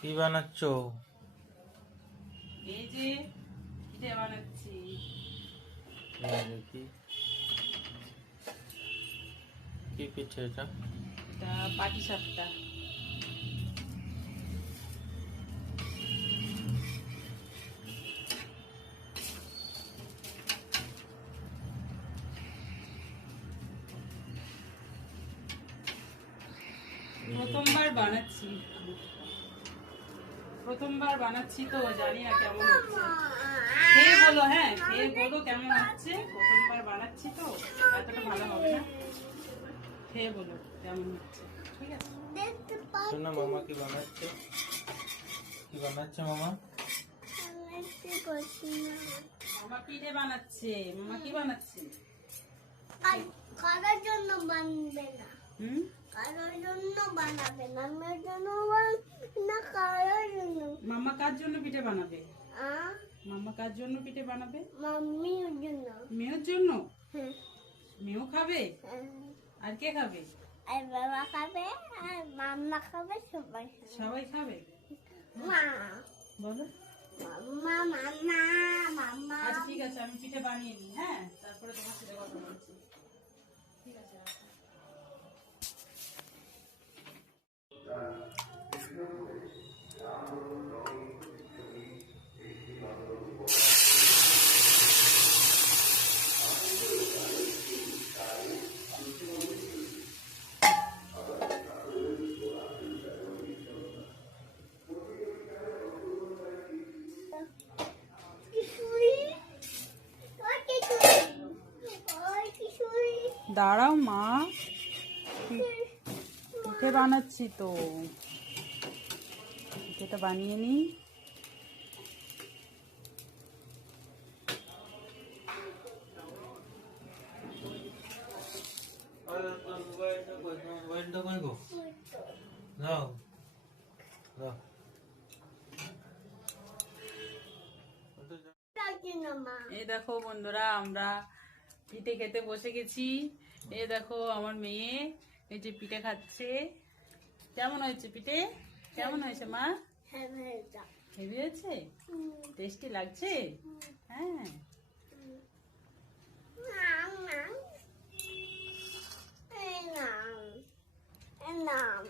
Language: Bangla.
কি বানাচ্ছ? এই যে পিঠে বানাচ্ছি। দেখি কি পিঠে এটা? এটা পাটিসাপটা। প্রথমবার বানাচ্ছি তো জানি না কেমন হচ্ছে। খেয়ে বলো, হ্যাঁ খেয়ে বলো কেমন হচ্ছে। প্রথমবার বানাচ্ছি তো এতটা ভালো হবে না। খেয়ে বলো কেমন হচ্ছে, ঠিক আছে? শোনো মামা কি বানাচ্ছে? কি বানাচ্ছে মামা? মামা পিঠে বানাচ্ছে। মামা কি বানাচ্ছে? কারোর জন্য বানবে না, হুম, কারোর জন্য বানাবে না, মেয়ের জন্য বানাবে না, কারোর জন্য। মামা কার জন্য পিঠে বানাবে? আহ, মামা কার জন্য পিঠে বানাবে? মাম্মির জন্য। মেয়ের জন্য? হ্যাঁ, মেয়েও খাবে? হ্যাঁ। আর কে খাবে? আর বাবা খাবে, আর মাম্মা খাবে, সবাই খাবে। সবাই খাবে। মা, বলো। মাম্মা, মাম্মা, মাম্মা। আচ্ছা ঠিক আছে, আমি পিঠে বানিয়ে নিই, হ্যাঁ তারপরে তোমার সাথে কথা বলছি। ঠিক আছে, রাখো। কিশোরী, ওই কিশোরী, ওই কিশোরী। দাঁড়াও মা, পিঠে বানাচ্ছি তো, পিঠেটা বানিয়ে নি। মোবাইলটা কই গো? দাও দাও। ডাকি না মা। এই দেখো বন্ধুরা, আমরা পিঠে খেতে বসে গেছি। এই দেখো আমার মেয়ে এই যে পিঠে খাচ্ছে। কেমন হয়েছে পিঠে? কেমন হয়েছে মা? হ্যাঁ, ভেজা। হেভি হয়েছে? টেস্টি লাগছে? হ্যাঁ। নাম, নাম, এই নাম, এই নাম।